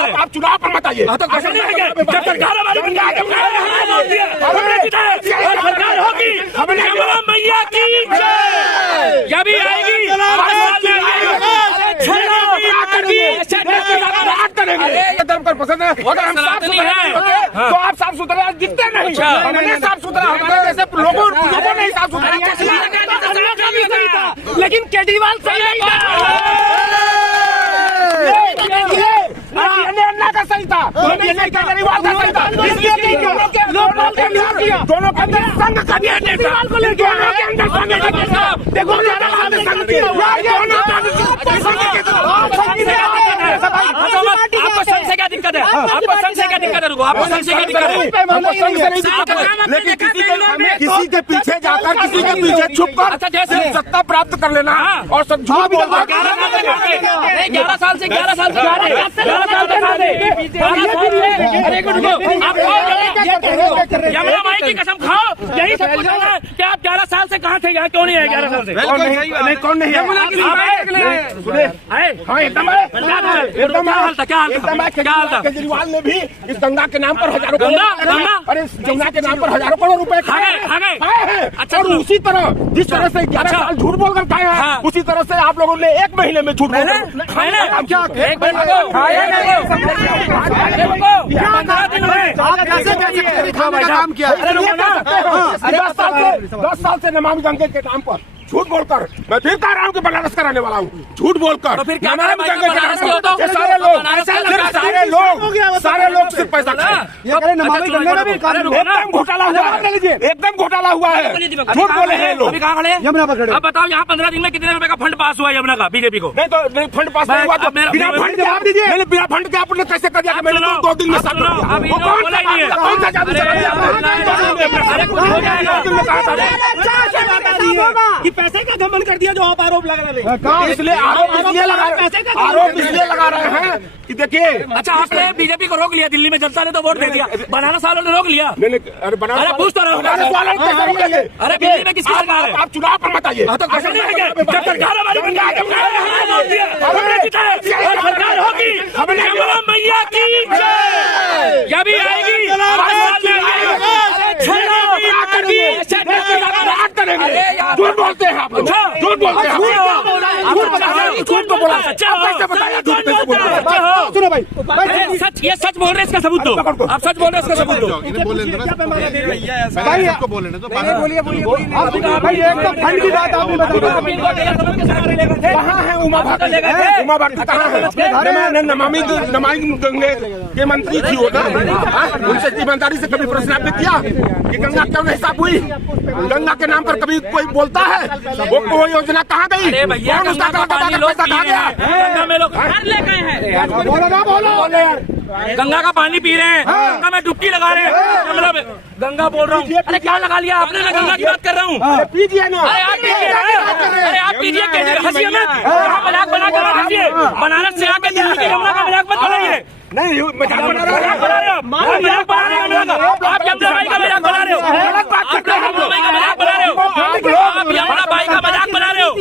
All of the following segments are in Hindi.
सरकार है। आप चुनाव पर मत आइए। जब सरकार हमारी सरकार होगी मैया की जब भी आएगी पसंद है। अगर हम साफ सुथरे तो आप साफ सुथरे दिखते नहीं। साफ सुथरा हमारे जैसे लोगों नहीं साफ सुथरा, लेकिन केजरीवाल सही था, अन्ना का सही था, केजरीवाल का सही था। दोनों के अंदर संघ का भी केजरीवाल को लेकर दोनों के अंदर संघ देखो आपको संघ से क्या दिक्कत है? आपको संघ से क्या दिक्कत है? आपको संघ से क्या दिक्कत है? लेकिन किसी के पीछे जाकर किसी के पीछे छुप कर सत्ता प्राप्त कर लेना और सब झूठ बोलना। 11 साल से यमुना माई की कसम खाओ, यही सब कुछ है कि आप 11 साल से कहाँ थे? यहाँ क्यों नहीं है 11 साल से? कौन नहीं है? केजरीवाल ने भी इस गंगा के नाम पर हजारों करोड़, अरे जमुना के नाम पर हजारों करोड़ रुपए खाए हैं। अच्छा, और उसी तरह जिस तरह से 11 साल झूठ बोलकर खाए हैं, उसी तरह से आप लोगों ने 1 महीने में झूठ बोलकर खाए ना। क्या 10 साल से नमामि गंगे के नाम पर झूठ बोलकर, मैं फिर कह रहा हूँ कि बनारस कराने वाला हूँ, झूठ बोलकर तो फिर क्या नमामि गंगे के नाम पर सारे लोग सिर्फ पैसा खाए। एकदम घोटाला हुआ है, एकदम घोटाला हुआ है, झूठ बोले हैं लोग। अब बताओ यहाँ 15 दिन में कितने रुपए का फंड पास हुआ है यमुना का बीजेपी को? नहीं तो फंड पास नहीं हुआ तो बिना फंड के आप दीजिए। बिना फंड के आपने कैसे कर दिया? मैंने 2 दिन में सब पैसे का घमंड कर दिया जो आप आरोप लगा रहे हैं। इसलिए आरोप इसलिए लगा रहे हैं कि देखिए। अच्छा, आपने बीजेपी को रोक लिया, दिल्ली में जनता ने तो वोट दे दिया, बनारस वालों ने रोक लिया। अरे पूछ तो रहा हूँ, अरे दिल्ली में किसकी सरकार है? आप चुनाव पर मत आइए। जब सरकार हमारी सरकार होगी मैया की जब भी आएगी झूठ बोलते हैं आप लोग, झूठ बोलते हैं। झूठ तो बोला, कैसे बताया? झूठ कैसे बोला? सुनो भाई, सच, ये सच बोल रहे हैं, इसका सबूत दो। आप सच बोल रहे हैं, इसका सबूत दो। भाई आपको बोले तो बोलिए फंड की बात आपने बताया। कहाँ है उमा भारती? उमा भारती कहाँ है? नमामि गंगे के मंत्री थी वो ना, उनसे ईमानदारी से कभी प्रश्न आपने किया कि गंगा क्यों नहीं साफ हुई? गंगा के नाम पर कभी कोई बोलता है? वो योजना कहाँ गई? कौन उसका पैसा खा गया? गंगा में लोग गंगा का पानी पी रहे हैं, गंगा में डुबकी लगा रहे हैं। मतलब गंगा बोल रहा हूँ, अरे क्या लगा लिया आपने? मैं गंगा की बात कर रहा हूँ। पीजिए ना, अरे आप पीजिए, हंसिए मत, मजाक बना कर हंसिए। बनारस से आके दिल्ली की यमुना का मजाक मत बनाइए। नहीं मजाक बना रहे हो, आप यमुना बाई का मजाक बना रहे हो, आप यमुना बाई का मजाक बना रहे हो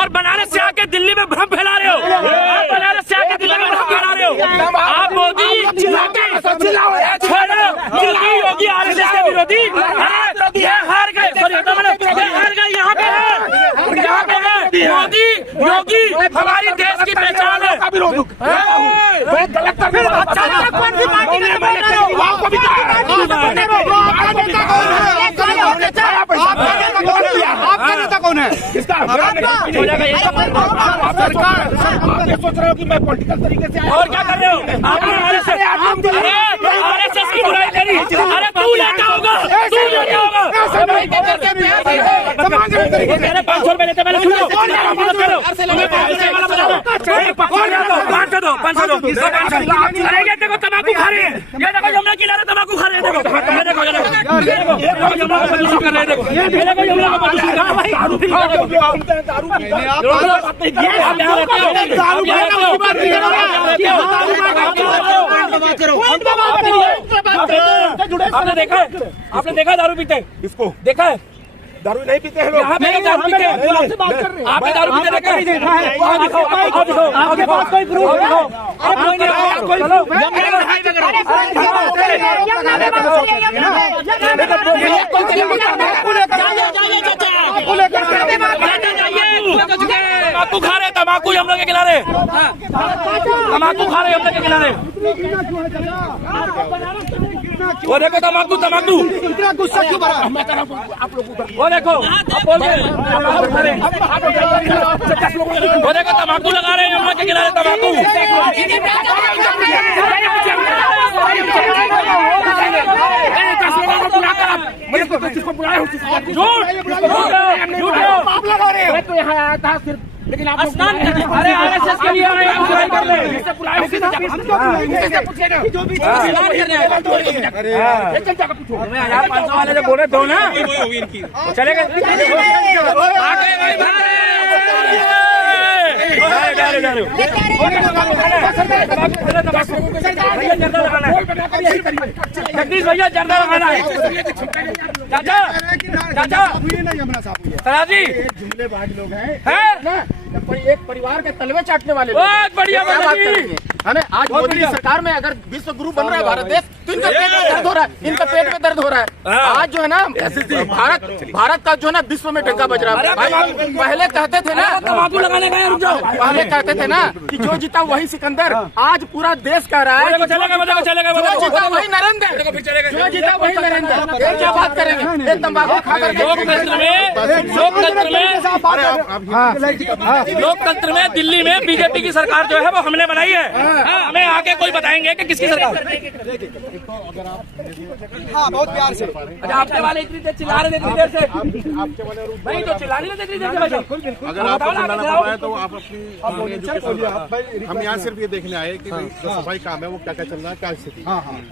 और बनारस से आके दिल्ली में भ्रम फैला रहे हो। आप बनारस से आके दिल्ली में भ्रम फैला रहे हो। आप मोदी योगी आरएसएस के विरोधी हार गए, हार गए। यहाँ पे है मोदी योगी हमारी देश की पहचान है। आपका नेता कौन है? किसका? सोच रहे हो कि मैं पॉलिटिकल तरीके से और क्या कर रहे हो? आपने आरएसएस की बुराई करी। अरे तू लेता होगा, तू लेता होगा। 500 रुपए लेते, मैंने सुनो 500 दो। अरे ये देखो तम्बाकू खा रहे हैं, ये देखो यमुना की लहरें तम्बाकू खा रहे हैं। देखो यमुना को प्रदूषित कर रहे हैं। देखो यमुना को प्रदूषित कर रहे हैं। आपने देखा दारू पीते? इसको देखा है? दारू नहीं पीते हैं लोग। यहाँ पे दारू पीते हैं। आपसे बात कर रहे हैं। आप दारू पीते देखा है? आपके पास कोई प्रूफ है? तम्बाकू खा रहे, तम्बाकू हम लोग के खिलारे, तम्बाकू खा रहे हम लोग के खिलारे। वो देखो तम्बाकू, तम्बाकू इतना गुस्सा क्यों भरा? वो देखो, वो देखो तम्बाकू लगा रहे हैं हम लोग के खिलारे, तम्बाकू। आप लगा रहे हो तो यहाँ आया था सिर्फ, लेकिन आप स्नान करने, अरे आरएसएस के लिए आए हैं, बुराई कर ले। जो भी स्नान करने आए। 1500 वाले जो बोले दो ना, चलेगा। जगदीश भैया जर्दा लगाना है। चाचा, चाचा, जी जुमलेबाज लोग हैं है ना, एक परिवार के तलवे चाटने वाले लोग। बहुत बढ़िया क्या बात करेंगे? है ना? आज मोदी की सरकार में अगर विश्व गुरु बन रहा है भारत देश, तो इनका पेट में दर्द हो रहा है, इनका पेट में दर्द हो रहा है। आज जो है ना भारत का जो है ना विश्व में डंका बज रहा है। भाई पहले कहते थे ना, तम्बाकू लगाने गए, रुक जाओ। पहले कहते थे ना कि जो जीता वही सिकंदर। आज पूरा देश कह रहा है चलेगा, चलेगा, चलेगा। जो जीता वही नरेंद्र, जो जीता वही नरेंद्र। ये क्या बात करेंगे? ये तम्बाकू खाकर लोकतंत्र में दिल्ली में बीजेपी की सरकार जो है वो हमने बनाई है। हमें आके कोई बताएंगे कि किसकी सरकार? हाँ, बहुत प्यार से। अच्छा, आपके वाले इतनी देर चिल्ला रहे थे, इतनी देर से नहीं तो चिल्ला नहीं रहे थे इतनी देर से। अगर आपको चिल्लाना पड़ रहा है तो आप अपनी हम यहाँ सिर्फ ये देखने आए कि भाई जो सफाई काम है वो क्या क्या चल रहा है, क्या स्थिति।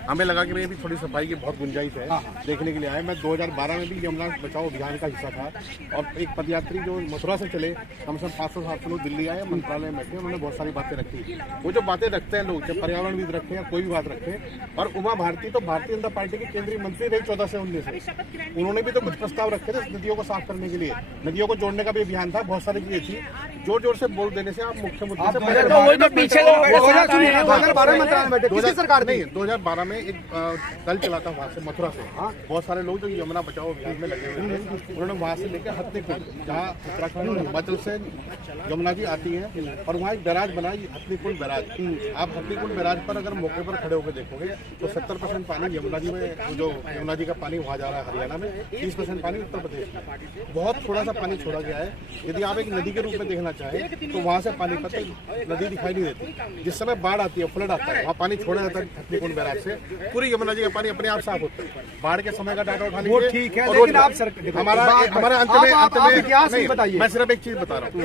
हमें लगा कि भाई अभी थोड़ी सफाई की बहुत गुंजाइश है, देखने के लिए आए। मैं 2012 में भी यमुना बचाओ अभियान का हिस्सा था और एक पदयात्री जो मथुरा से चले, कम से कम 500-700 लोग दिल्ली आए, मंत्रालय में बैठे, उन्होंने बहुत सारी बातें रखी। वो जो बातें रखते हैं लोग, चाहे पर्यावरणविद रखे या कोई भी बात रखे, और उमा भारती तो भारतीय जनता पार्टी की केंद्रीय मंत्री रही 14 से 19 में। उन्होंने भी तो कुछ प्रस्ताव रखे थे नदियों को साफ करने के लिए, नदियों को जोड़ने का भी अभियान था, बहुत सारी चीजें थी। जोर जोर से बोल देने से आप मुख्य मुद्दे से पीछे 2012 मंत्रालय में बैठे, किसी सरकार नहीं। 2012 में एक दल चला था वहाँ से, मथुरा से। बहुत सारे लोग जो यमुना बचाओ अभियान में लगे हुए थे, उन्होंने वहाँ से लेकर हथनीकुंड, जहाँ उत्तराखंड और हिमाचल से यमुना जी आती है, और वहाँ एक बैराज बना हथनीकुंड बैराज। आप हथनीकुंड बैराज पर अगर मौके पर खड़े होकर देखोगे तो 70% पानी यमुना जी में, जो यमुना जी का पानी वहाँ जा रहा है हरियाणा में, 30% पानी उत्तर प्रदेश में। बहुत थोड़ा सा पानी छोड़ा गया है। यदि आप एक नदी के रूप में देखना चाहे तो वहाँ से पानी पता नदी दिखाई नहीं देती। जिस समय बाढ़ आती है, फ्लड आता है, वहाँ पानी छोड़ा जाता है हथनीकुंड बैराज से, पूरी यमुना जी का पानी अपने आप साफ होता है। बाढ़ के समय का डाटा उठा लीजिए। ठीक है, और लेकिन आप हमारा अंत में इतिहास नहीं बताइए। मैं सिर्फ एक चीज बता रहा हूँ,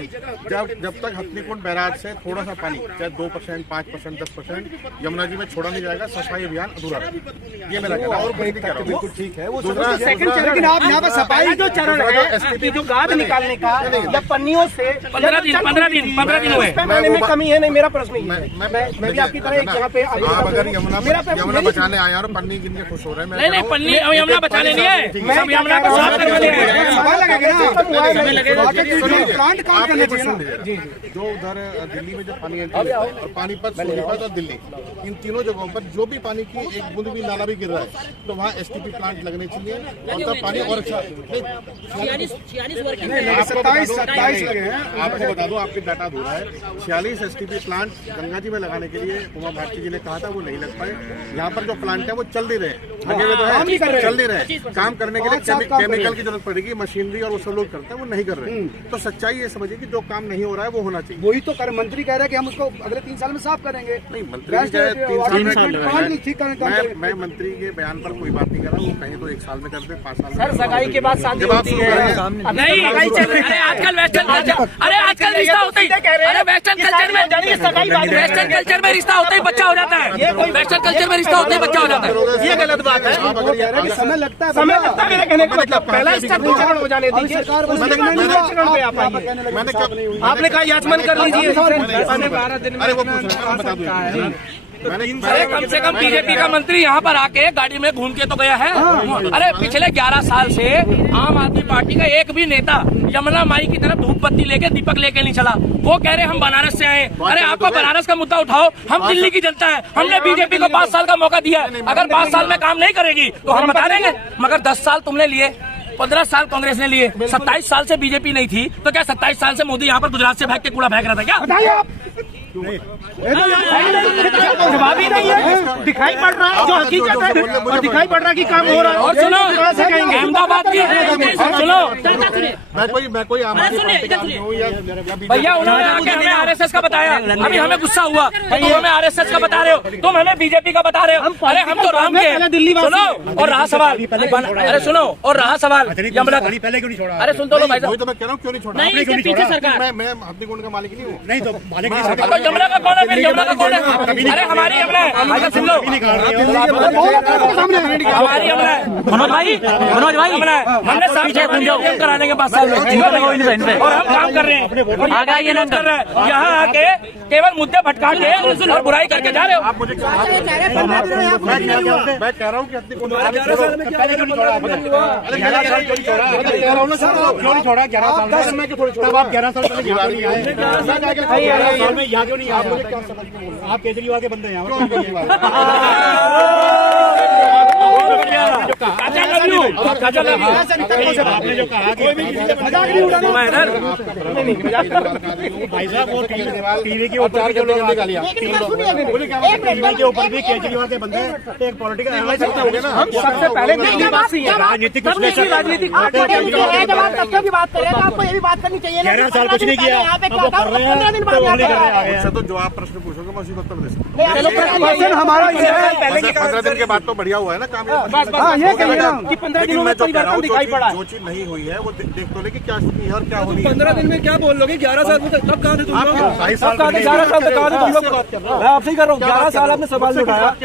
जब तक हथनीकुंड बैराज से थोड़ा सा पानी, चाहे 2%, 5%, 10% यमुना जी में छोड़ा नहीं जाएगा, सफाई अभियान अधूरा रहेगा। ये मेरा कहना है। और कोई भी कह रहा हूँ, बिल्कुल ठीक है। वो दूसरा लेकिन आप यहाँ पे सफाई जो चरण है, जो गाद निकालने का या पन्नियों से 15 दिन हुए। पैमाने में कमी है नहीं, मेरा प्रश्न नहीं है। मैं भी आपकी तरह एक जगह पे आप अगर यमुना बचाने आए और पन्नी गिन के खुश हो रहे हैं, नहीं, पन्नी यमुना बचाने नहीं है, सब यमुना को साफ करने के लिए। जो उधर दिल्ली में जो पानी एंट्री और पानीपत, सोनीपत और दिल्ली, इन तीनों जगहों पर जो भी पानी की एक बूंद भी नाला भी गिर रहा है तो वहाँ STP प्लांट लगने चाहिए, और तब पानी और अच्छा। आपको बता दूं, आपके डाटा अधूरा है। 46 STP प्लांट गंगा जी में लगाने के लिए उमा भारती जी ने कहा था, वो नहीं लग पाए। यहाँ पर जो प्लांट है वो चल नहीं रहे, लगे हुए तो है, चल नहीं रहे। काम करने के लिए केमिकल की जरूरत पड़ेगी, मशीनरी और वो सब लोग करते हैं, वो नहीं कर रहे। तो सच्चाई ये समझिए कि जो काम नहीं हो रहा है वो होना चाहिए। वही तो मंत्री कह रहे हैं कि हम उसको अगले 3 साल में साफ करेंगे। नहीं, मंत्री मैं मंत्री के बयान पर कोई बात नहीं कर रहा हूँ। कहीं तो 1 साल में कर दे, 5 साल में। सगाई के बाद शादी होती है। नहीं, अरे आजकल वेस्टर्न कल्चर, अरे आजकल रिश्ता होता ही, अरे वेस्टर्न कल्चर में रिश्ता होता ही बच्चा हो जाता है। वेस्टर्न कल्चर में रिश्ता होता ही बच्चा हो जाता है। ये गलत बात है। समय लगता है मेरे कहने का मतलब पहला स्टेप चरण हो जाने दीजिए। आपने कहा याचमान कर लीजिए। अरे वो पूछ रहा है, बता दूं। अरे कम से कम बीजेपी का मंत्री यहाँ पर आके गाड़ी में घूम के तो गया है। अरे पिछले 11 साल से आम आदमी पार्टी का एक भी नेता यमुना माई की तरफ धूप बत्ती लेके दीपक लेके नहीं चला। वो कह रहे हम बनारस से आए। अरे आपको बनारस का मुद्दा उठाओ, हम दिल्ली की जनता है, हमने बीजेपी को 5 साल का मौका दिया है। अगर 5 साल में काम नहीं करेगी तो हम बता देंगे, मगर 10 साल तुमने लिए, 15 साल कांग्रेस ने लिए, 27 साल से बीजेपी नहीं थी, तो क्या 27 साल से मोदी यहाँ पर गुजरात से भाग के कूड़ा फेंक रहा था क्या? जवाब ही नहीं है, दिखाई पड़ रहा है जो हकीकत है और दिखाई पड़ रहा है कि काम हो रहा है। और सुनो, अहमदाबाद की सुनो, मैं कोई आम आदमी पार्टी का हूँ या भैया उन्होंने आके हमें आरएसएस का बताया। अभी हमें गुस्सा हुआ, तुम हमें आरएसएस का बता रहे हो, तुम हमें बीजेपी का बता रहे हो। अरे हम तो राम के दिल्ली सुनो। और रहा सवाल, अरे सुनो, और रहा सवाल यमुना, पहले क्यों नहीं छोड़ा? अरे सुन तो लो भाई साहब, वही तो मैं कह रहा हूँ, क्यों नहीं छोड़ा? नहीं, इसके पीछे सरकार, मैं अपनी गुण का मालिक नहीं हूँ। नहीं तो मालिक तो यमुना का कौन है फिर? यमुना का कौन है? अरे हमारी यमुना है, भाई सुन लो, हमारी यमुना है, मनोज भाई यमुना है। हमने साफ कराने के 5 साल में और हम काम कर रहे हैं, आगे ये नहीं कर रहे हैं। यहाँ आके केवल मुद्दे भटका के और बुराई करके जा रहे हो। आप मुझे मैं कह रहा हूँ कि अपनी गुण का मालिक पहले क्यों नहीं छोड़ा आपने? 11 साल क्यों नहीं छोड़ा? क्यों नहीं छोड़ा? 11 साल में क्यों छोड़ा? तब आप 11 साल पहले यहाँ क्यों नहीं आए? 11 साल में यहाँ क्यों नहीं आए? आप केजरीवाल के बंदे हैं आपने जो कहा कि भाई साहब वो टीवी के ऊपर के ऊपर भी केजरीवाल के बंदे एक पॉलिटिकल एनालिसिस हो गया ना। हम सबसे पहले राजनीतिक राजनीतिक तथ्यों की बात करें तो आपको ये भी बात करनी चाहिए। 11 साल कुछ नहीं किया, अब वो कर रहे हैं। तो जो आप प्रश्न पूछोगे मैं उसी को उत्तर दे सकता हूँ। हमारा 15 दिन के बाद तो बढ़िया हुआ है ना काम। ये कहिएगा कि 15 दिनों में परिवर्तन दिखाई पड़ा। जो चीज नहीं हुई है वो देख तो ले कि क्या स्थिति है और क्या होनी है। 15 दिन में क्या बोल लोगे? 11 साल तक कब कहा थे तुम लोग? 22 साल 11 साल तक कहा थे तुम लोग? मैं आपसे ही कर रहा हूँ, 11 साल आपने सवाल उठाया।